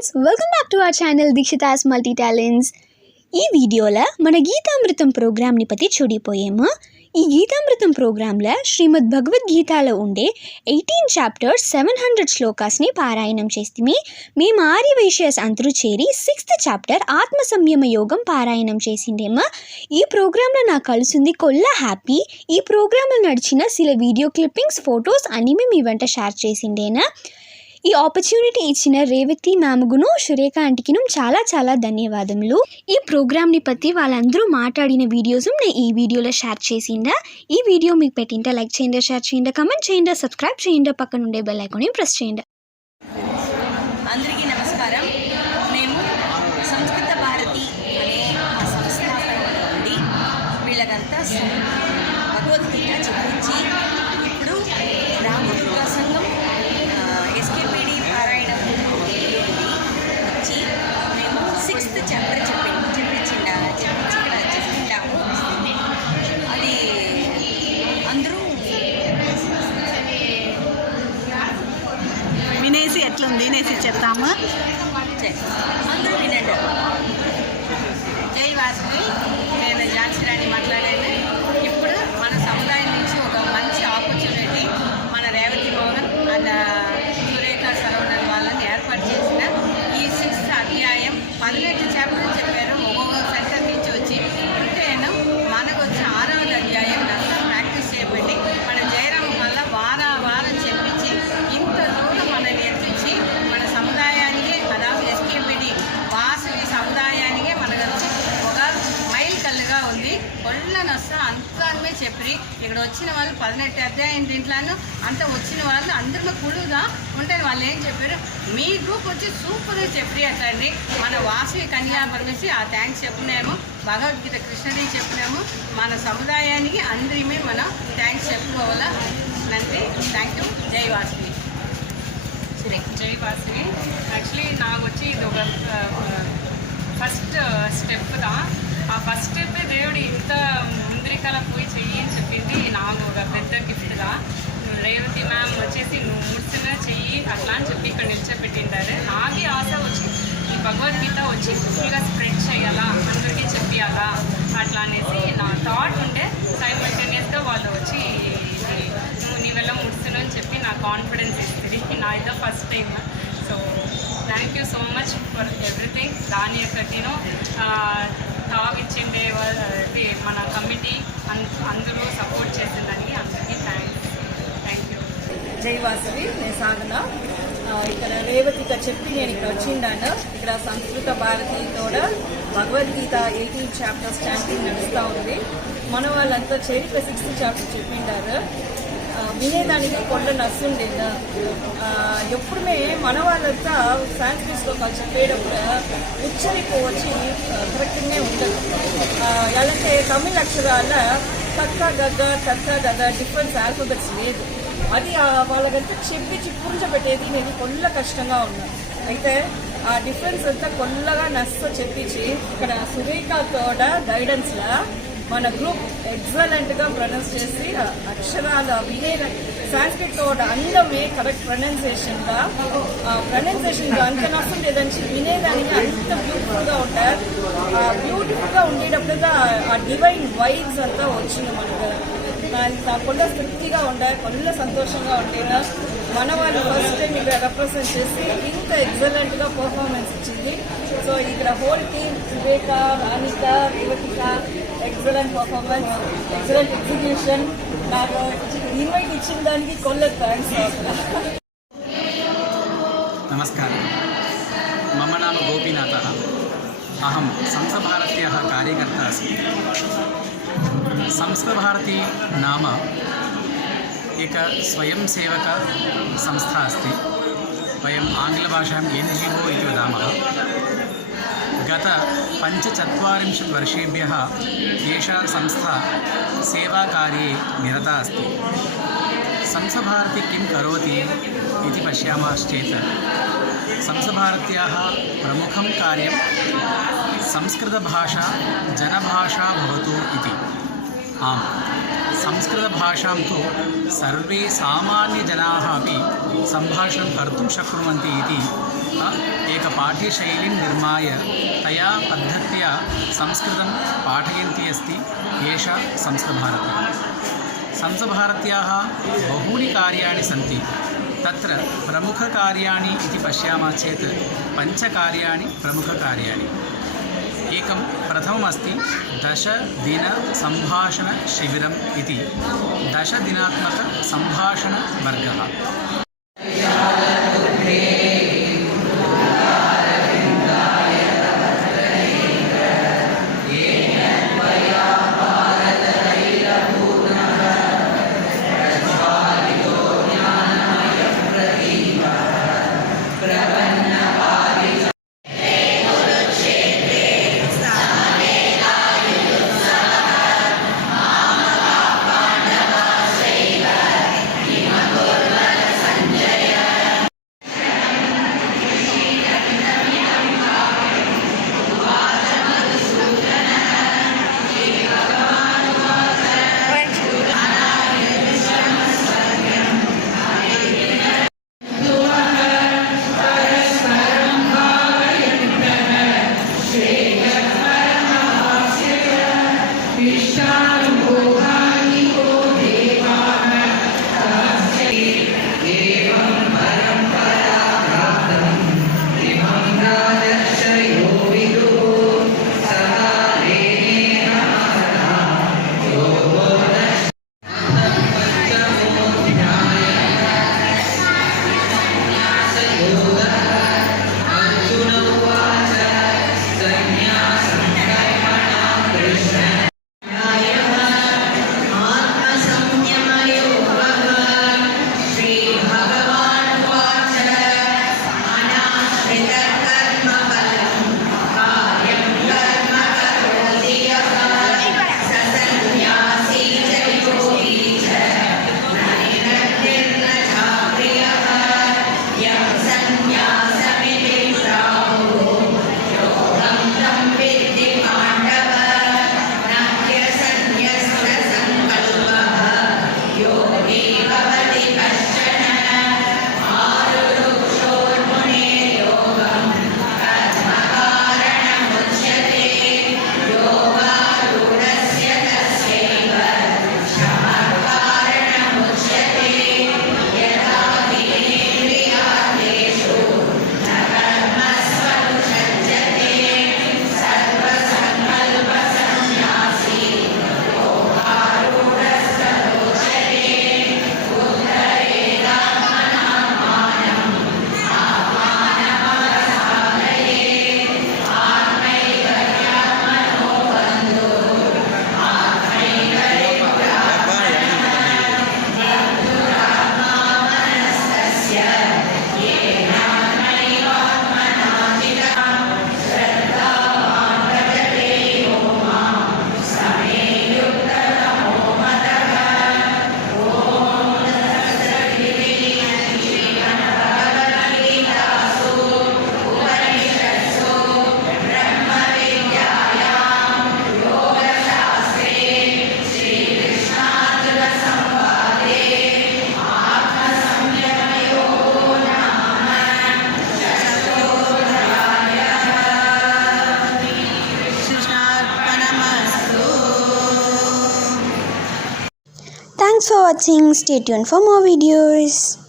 Friends, welcome back to our channel Dikshitas multi talents. ఈ వీడియోలో మన గీతామృతం ప్రోగ్రామ్ని పற்றி చూడిపోయాము. ఈ గీతామృతం ప్రోగ్రాంలో శ్రీమద్ భగవద్గీతలో ఉండే 18 చాప్టర్స్ 700 శ్లోకాస్ని పారాయణం చేస్తే మేము ఆర్యవైశ్యాస్ అందరూ చేరి 6th చాప్టర్ ఆత్మ సంయమ యోగం పారాయణం చేసిండేమో. ఈ ప్రోగ్రాంలో నాకు కలిసింది కొల్ల హ్యాపీ. ఈ ప్రోగ్రాంలో నడిచిన సిల వీడియో క్లిప్పింగ్స్, ఫొటోస్ అన్నీ మేము ఈ వెంట షేర్ చేసిండేనా. ఈ ఆపర్చునిటీ ఇచ్చిన రేవతి మ్యామ్గును, సురేఖ ఆంటీకిను చాలా చాలా ధన్యవాదములు. ఈ ప్రోగ్రామ్ని పற்றி వాళ్ళందరూ మాట్లాడిన వీడియోస్ నేను ఈ వీడియోలో షేర్ చేసిందా. ఈ వీడియో మీకు పెట్టింటే లైక్ చేయండి, షేర్ చేయండి, కమెంట్ చేయండి, సబ్స్క్రైబ్ చేయండి, పక్కన ఉండే బెల్ ఐకాన్ని ప్రెస్ చేయండి. అందరికీ నమస్కారం. మేము సంస్కృత భారతి అనే ఆ సంస్థాపన నుండి వీళ్ళకంతా భగవద్గీత చెప్పించి ఇప్పుడు రామదుర్గా సంఘం ఎస్కేపీడి పారాయణం వచ్చి మేము 6th చాప్టర్ చెప్పించాము. అది అందరూ వినేసి ఎట్లుంది వినేసి చెప్తాము. అందరూ వినండి. జై వాసవి, నేను ఝాన్సీ రాణి మాట్లాడాను. ఇప్పుడు మన సముదాయం నుంచి ఒక మంచి ఆపర్చునిటీ మన రేవతి మోహన్ అండ్ సురేఖ సరవణన్ వాళ్ళని ఏర్పాటు చేసిన ఈ 6th అధ్యాయం 18 చాప్టర్ చెప్పారు. ఒక్కొక్క సెంటర్ నుంచి వచ్చి ఉంటేను మనకు వచ్చి 6వ అధ్యాయం దాంట్లో ప్రాక్టీస్ చేయబట్టి మన జయరాం వల్ల వారం చెప్పించి ఇంత దూరం మనల్ని ఎత్తించి మన సముదాయానికి అదాపు ఎస్కేపిడి వాసవి సముదాయానికే మనకు ఒక మైల్ కల్లుగా ఉంది. కొల్లనొస్తా అంతానే చెప్పి ఇక్కడ వచ్చిన వాళ్ళు 18 అధ్యాయం దీంట్లోనూ అంత వచ్చిన వాళ్ళు అందరిలో కుడుగా ఉంటే వాళ్ళు ఏం చెప్పారు, మీ గ్రూప్ వచ్చి సూపర్గా చెప్పి అట్లండి. మన వాసవి కన్యా పరమేసి ఆ థ్యాంక్స్ చెప్పినాము, భగవద్గీత కృష్ణదేవి చెప్పినాము. మన సముదాయానికి అందరిమే మనం థ్యాంక్స్ చెప్పుకోవాలా. నంది, థ్యాంక్ యూ. జై వాసవి. జై వాసవి. యాక్చువల్లీ నాకు వచ్చి ఇది ఒక ఫస్ట్ స్టెప్ దా. ఆ ఫస్ట్ స్టెప్ దేవుడు ఇంత ముందరికల పోయి చెయ్యి అని చెప్పింది నాకు ఒక పెద్ద గిఫ్ట్గా. రేవతి మ్యామ్ వచ్చేసి నువ్వు ముడిసిన చెయ్యి అట్లా అని చెప్పి ఇక్కడ నిల్చోబెట్టింటారు. నాది ఆశ వచ్చి ఈ భగవద్గీత వచ్చి ఫుల్గా స్ప్రెడ్ చేయాలా, అందరికీ చెప్పియాలా అట్లా అనేసి నా థాట్ ఉంటే సైమల్టేనియస్గా వాళ్ళు వచ్చి నువ్వు నీవెల్ల ముడుస్తున్నా అని చెప్పి నా కాన్ఫిడెన్స్ ఇస్తుంది. నా ఇదో first time. So thank you so much for everything. దాని యొక్కటినో తాగిచ్చిండే మన కమిటీ అందరూ సపోర్ట్ చేసిందని అందరికీ థ్యాంక్ యూ. జై వాసవి, నేను సాధన. ఇక్కడ రేవతిగా చెప్పి నేను ఇక్కడ వచ్చిండాను. ఇక్కడ సంస్కృత భారతి కూడా భగవద్గీత 18 చాప్టర్స్ చాంటింగ్ నడుస్తూ ఉంది. మన వాళ్ళంతా చేరి 6th చాప్టర్ చెప్పిండారు. వినేదానికి కొండ నస్తుండేదా. ఎప్పుడుమే మన వాళ్ళంతా సాంస్క్రిట్స్లో చెప్పేటప్పుడు ఉచ్చరిపు వచ్చి కరెక్ట్గానే ఉండదు. ఎలాంటి తమిళ అక్షరాల తక్క గగ్గ డిఫరెన్స్ ఆల్ఫాబెట్స్ లేదు. అది వాళ్ళకంతా చెప్పించి కూర్చోబెట్టేది నేను కొల్ల కష్టంగా ఉన్నాను. అయితే ఆ డిఫరెన్స్ అంతా కొల్లగా నస్త చెప్పించి ఇక్కడ సురేఖ కూడా గైడెన్స్లా మన గ్రూప్ ఎక్సలెంట్గా ప్రొనౌన్స్ చేసి అక్షరాలు వినే సాంస్క్రిట్ కూడా అందమే కరెక్ట్ ప్రొనౌన్సియేషన్గా అంత నష్టం లేదని వినేదానికి అంత బ్యూటిఫుల్గా ఉంటారు. బ్యూటిఫుల్గా ఉండేటప్పుడు ఆ డివైన్ వైబ్స్ అంతా వచ్చింది మనకు. కొల్ల తృప్తిగా ఉండాలి, కొల్ల సంతోషంగా ఉండేగా. మన వాళ్ళు ఫస్ట్ టైం ఇక్కడ రిప్రజెంట్ చేసి ఇంత ఎక్సలెంట్గా పర్ఫార్మెన్స్ ఇచ్చింది. సో ఇక్కడ హోల్ టీమ్ సురేఖ, రాణిక, రేవతిక ఎక్సలెంట్ పర్ఫార్మెన్స్, ఎక్సలెంట్ ఎగ్జిక్యూషన్. నాకు ఇన్వైట్ ఇచ్చిన దానికి కొల్ల థ్యాంక్స్. నమస్కారం. మమ నామ గోపీనాథः. అహం సంస్కృతभारत्याः कार्यकर्ता अस्मि. संस्कृतभारती नाम एक स्वयंसेवक संस्था अस्ति. वयम् आङ्ग्लभाषायां NGO इति वदामः. गत 45 वर्षेभ्यः एषा संस्था सेवाकार्ये निरता अस्ति. संस्कृतभारती किं करोति इति पश्यामश्चेत् संस्कृतभारत्याः प्रमुखं कार्यं संस्कृतभाषा जनभाषा भवतु इति. आम्, संस्कृतभाषां तु सर्वे सामान्यजनाः अपि सम्भाषणं कर्तुं शक्नुवन्ति इति एक पाठ्यशैलीं निर्माय तया पद्धत्या संस्कृतं पाठयन्ती अस्ति एषा संस्कृतभारती। संस्कृतभारत्याः बहूनि कार्याणि सन्ति। तत्र प्रमुखकार्याणि इति पश्यामः चेत् 5 कार्याणि प्रमुखकार्याणि। एकं प्रथममस्ति 10-दिन-सम्भाषणशिबिरम् इति 10-दिनात्मकसम्भाषणवर्गः। Thanks for watching. Stay tuned for more videos.